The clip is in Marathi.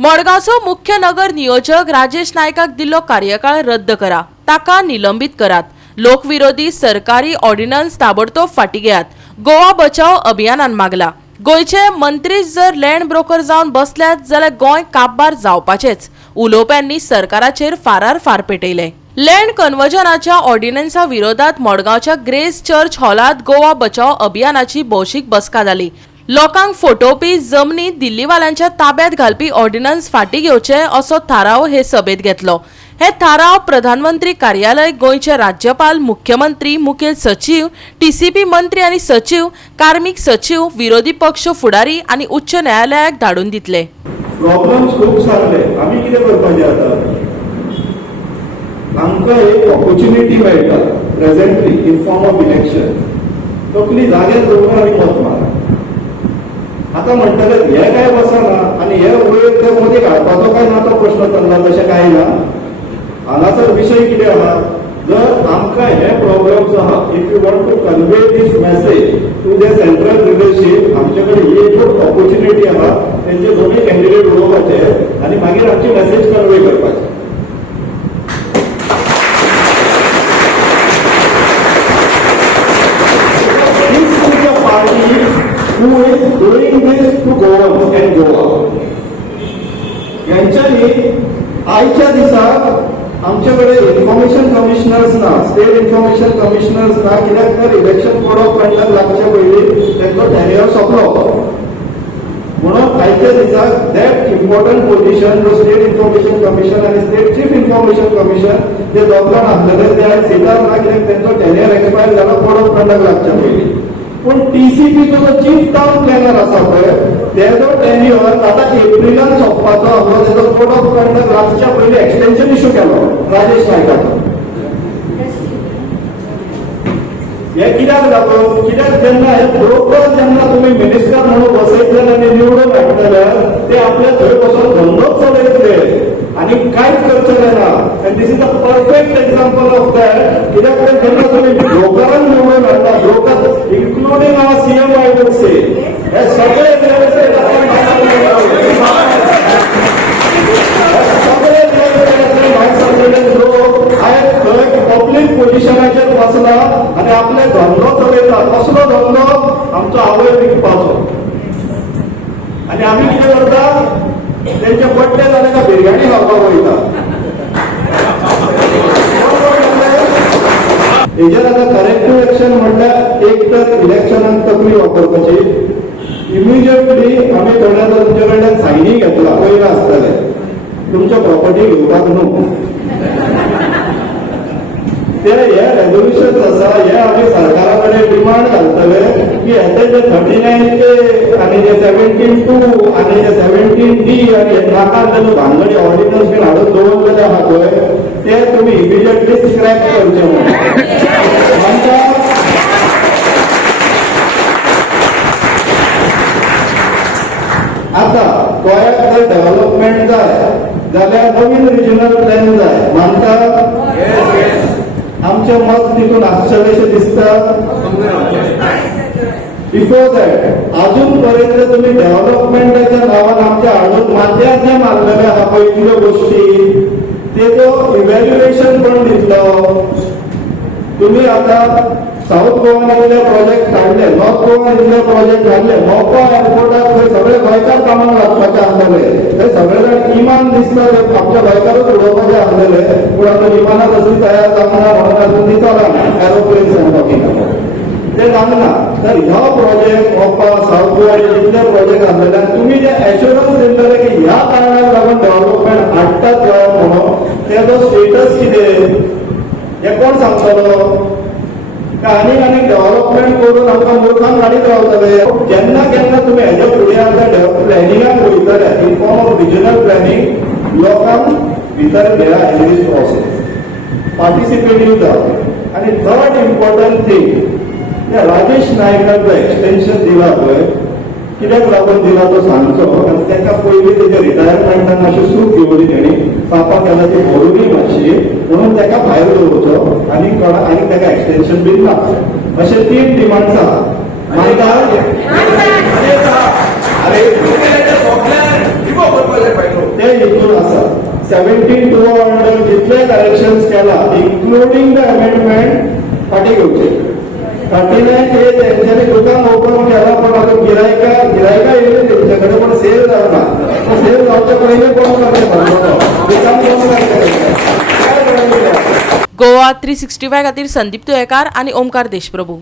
मडगावचो मुख्य नगर नियोजक राजेश नायकाक दिल्लो कार्यकाळ रद्द करा, ताका निलंबित करात। लोकविरोधी सरकारी ऑर्डिनन्स ताबडतोब फाटी घेयात, गोवा बचाव अभियानान मागला। गोयचे मंत्री जर लँड ब्रोकर जावन बसल्यात जाल्यार गोंय काबबार जावपाचेच, उलोवप्यांनी सरकाराचेर फारार फार पेटयले। लँड कन्वर्जनाच्या ऑर्डिनन्सा विरोधात मडगावच्या ग्रेस चर्च हॉलात गोवा बचाव अभियानाची भौशीक बसका जाली। लोकांक फटोवपी जमनी दिल्लीवाल्यांच्या ताब्यात घालपी ऑर्डिनन्स फाटी घेवचे असो थाराव हे सभेत घेतलो। हे थाराव प्रधानमंत्री कार्यालय, गोयचे राज्यपाल, मुख्यमंत्री, मुखेल सचिव, टीसीपी मंत्री आणि सचिव, कार्मिक सचिव, विरोधी पक्ष फुडारी आणि उच्च न्यायालयाक धाडून दितले। प्रॉब्लेम्स खूप सारले, आम्ही किती करपाचे आता? आमकां एक ऑपॉर्च्युनिटी मेळटा presently in form of election, तकली जाग्यार दवरून आमी मत मार। आता म्हणटले हे काय बसना आणि हे वयर ते मध्ये घालपाचो काय ना तो प्रश्न चल्ला, तशें काय ना। हांगासर विशय कितें आहा, जर आमकां हे प्रॉब्लेम्स आहा, if you want to convey these message to the central leadership, आमचे कडेन ही एक ऑपॉर्च्युनिटी आहा, तेंचे दोनूय कॅन्डिडेट उडोवपाचे आणि मागीर आमची मेसेज कन्वे करपाची। Who is doing this to Goa and Goa? यांच्यानी आजच्या दिसाक आमच्याकडे इन्फॉर्मेशन कमिशनर्स ना, स्टेट इन्फॉर्मेशन कमिशनर्स ना, कित्याक तर इलेक्शन कोड ऑफ कंडक्ट लागचे पयलीं तेंचो टेन्युअर सोंपलो। म्हणून आजच्या दिसाक दॅट इम्पॉर्टंट पोजिशन जो स्टेट इन्फॉर्मेशन कमिशन आणि स्टेट चीफ इन्फॉर्मेशन कमिशन जे दोगां आसलेले ते आज सिटार ना, कित्याक तेंचो टेन्युअर एक्सपायर जाला कोड ऑफ कंडक्ट लागचे पयलीं। पण टीसीपीचो जो चीफ टाउन प्लॅनर आसा पळय, तेजो टेन्युअर आता एप्रिलान सोंपपाचो आसलो, तेजो कोड ऑफ कंडक्ट लागच्या पयलीं एक्सटेन्शन इश्यू केलो राजेश नायकाचो। हे कित्याक जालो? कित्याक जेन्ना हे ब्रोकर जेन्ना तुमी मिनिस्टर म्हणून बसयतले आनी निवडून हाडटले, ते आपले थंय बसून धंदोच चलयतले आणि कांयच करचले ना। And this is the perfect example of that, कित्याक तर जेन्ना तुमी ब्रोकरांक निवडून हाडटा, broker including our CM, I would say, हे सगळे पब्लीक पोजिशनाचेर बसला आणि आपले धंदो चलयता। कसलो धंदो? आमचो आवय विकपाचो। आणि आमी कितें करता? तेंचे बड्डे जाले का बिरयाणी खावपाक वयता। हेजेर आतां करेक्टिव्ह एक्शन म्हणल्यार एक तर इलेक्शनाक तकली वापरपाची। इमिजिएटली आमी थोड्या तुमचे कडल्यान सायनी घेतला, पयलें आसतले तुमच्या प्रॉपर्टी घेवपाक न्हू। ते हे रेझोल्युशन्स आसा, हे आमी सरकारा कडेन डिमांड घालतले की हेचे जे 39A आनी जे 17(2) आनी जे 17D आनी हे नाका जाल्यो भानगडी ऑर्डिनन्स बीन हाडून दवरलेले आहा पळय, ते तुमी इमिजिएटली स्क्रॅप करचे म्हणून। आता गोंयाक जर डेव्हलपमेंट जाय जाल्यार नवीन रिजनल प्लॅन जाय, मानता? आमचे मत तितून आसचेशें दिसता। बिफोर दॅट अजून पर्यंत तुम्ही डेव्हलपमेंटाच्या नावान आमच्या हाडून माथ्यार जे मारलेले आहा पळय इतल्यो गोष्टी, तेजो इव्हॅल्युएशन पण दितलो। तुम्ही आता साऊथ गोवान इतले प्रोजेक्ट काढले, नॉर्थ गोवान इतले प्रोजेक्ट काढले, मोपा एअरपोर्टार थंय सगळे गोंयकार कामाक लागपाचे आसलेले, थंय सगळे जाण विमान दिसता ते आमच्या गोंयकारूच उडोवपाचे आसलेले, पूण आतां विमानां तसली तयार जावना म्हणून अजून ती चलना, एरोप्लेन्स आनी टॉकिंग ते जावना। तर ह्यो प्रोजेक्ट मोपा साऊथ गोवा इतले प्रोजेक्ट आसलेले, तुमी जे एश्युरन्स दिल्ले की ह्या कारणाक लागून डेव्हलपमेंट हाडटात गोंयांत म्हणून, तेजो स्टेटस कितें हे कोण सांगतलो? आनीक आनीक डेव्हलपमेंट करून आमकां मुर्खांक हाडीत रावतले। जेन्ना केन्ना तुमी हेज्या फुडें आतां प्लॅनिंगाक वयतले in form of regional planning, लोकांक भितर घेया इन दीस प्रोसेस, पार्टिसिपेटीव जावं। आनी थर्ड इम्पॉर्टंट थिंग, त्या राजेश नायकाक जो एक्सटेन्शन दिला पळय, कित्याक लागून दिला तो सांगचो, आनी तेका पयलीं तेजे रिटायरमेंटान मातशी सूट घेवली तेणी, पापा केला ती भरूनी मातशी, म्हणून तेका भायर दवरचो आनी तेका एक्सटेन्शन बीन लागचें, अशे 3 डिमांड्स आहा। मानता? अरे ते हितून आसा 17(2) अंडर जितले करेक्शन्स केला इन्क्लुडिंग द अमेंडमेंट फाटी घेवचे 39 हे तेंच्यांनी दुकान ओपन केला पण आता गिरायका येयले तेंचे कडेन पण सेल जावना सेल जावचे पयलीं बंद करचें दुकान बंद करचें गोवा 365 खातीर संदीप तुयेकार आनी ओमकार देशप्रभू.